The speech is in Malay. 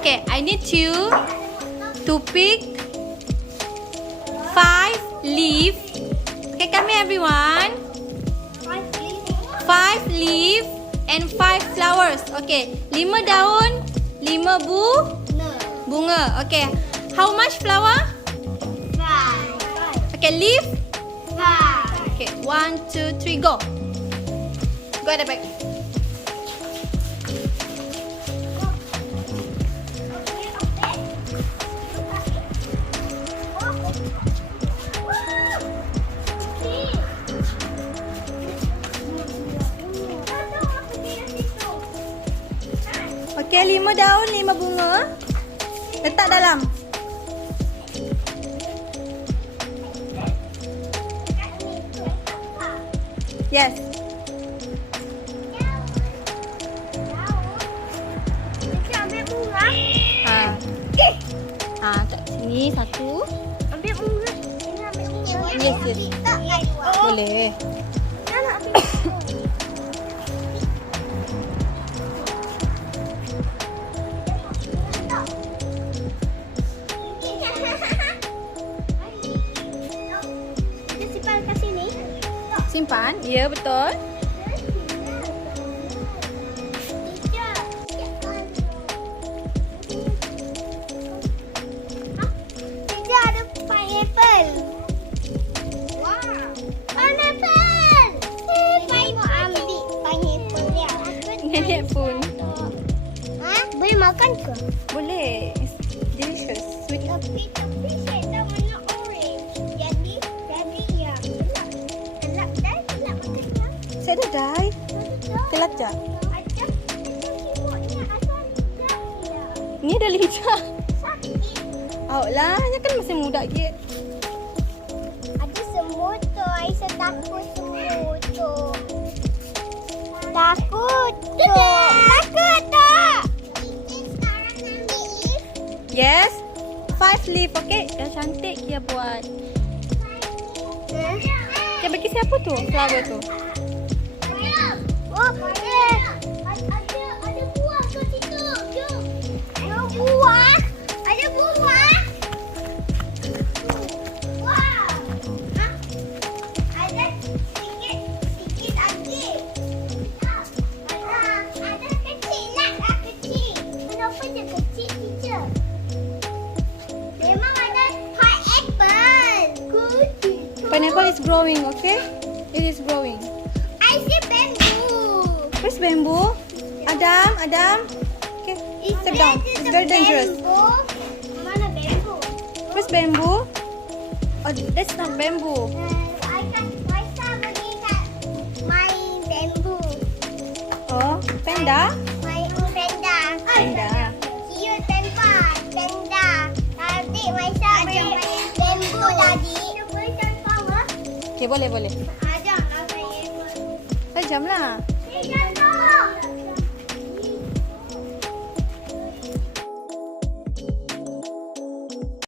Okay, I need you to pick 5 leaf. Okay, come here everyone. 5 leaf and 5 flowers. Okay, 5 daun, 5 bunga. Okay, how much flower? 5. Okay, leaf. 5. Okay, 1, 2, 3, go. Go at the back. Okay, 5 daun, 5 bunga. Letak dalam. Yes. Ambil bunga. Kat sini satu. Ambil bunga. Ini ambil bunga. Yes, yes. Boleh. Nak ambil bunga. Kita simpan kat sini. Simpan. Ya, betul. Teacher, ada pineapple. Wow. Pineapple. Saya mau ambil pineapple dia. Nenek pun. Boleh makan ke? Boleh. It's delicious. Sweet. Tapi saya tak warna orange. Jadi ya. Kelap dah makannya. Saya dah dai. Kelap je. Ada semutnya asal dah ya. Ni dah lincah. Sakit. Awak lah. Dia kan masih muda lagi. Ada semut tu. Aisyah takut semut tu. Takut tu. Takut tu. Yes. 5 leaf. Okay. Dah cantik dia buat. Dia bagi siapa tu? Flower tu. Oh, ada buah kat situ. Jom. Ada buah. Ada buah. Wah. Ada sikit lagi. Ada kecil lah, kecil. Kenapa dia kecil, teacher? Memang ada pineapple. Good. Pineapple is growing. Okay. It is growing. I see bamboo. Where's bamboo? Adam. Okay. Step down. It's very dangerous. Bamboo. Mana bamboo? Where's bamboo? Oh, that's not bamboo. I can bagi kat my bamboo. Oh, panda. My panda. Panda. Cute panda. Tadi Maisa beli bamboo tadi. Boleh tanpa mah? Okay, boleh. Ada nak saya. Tajam lah. Jangan.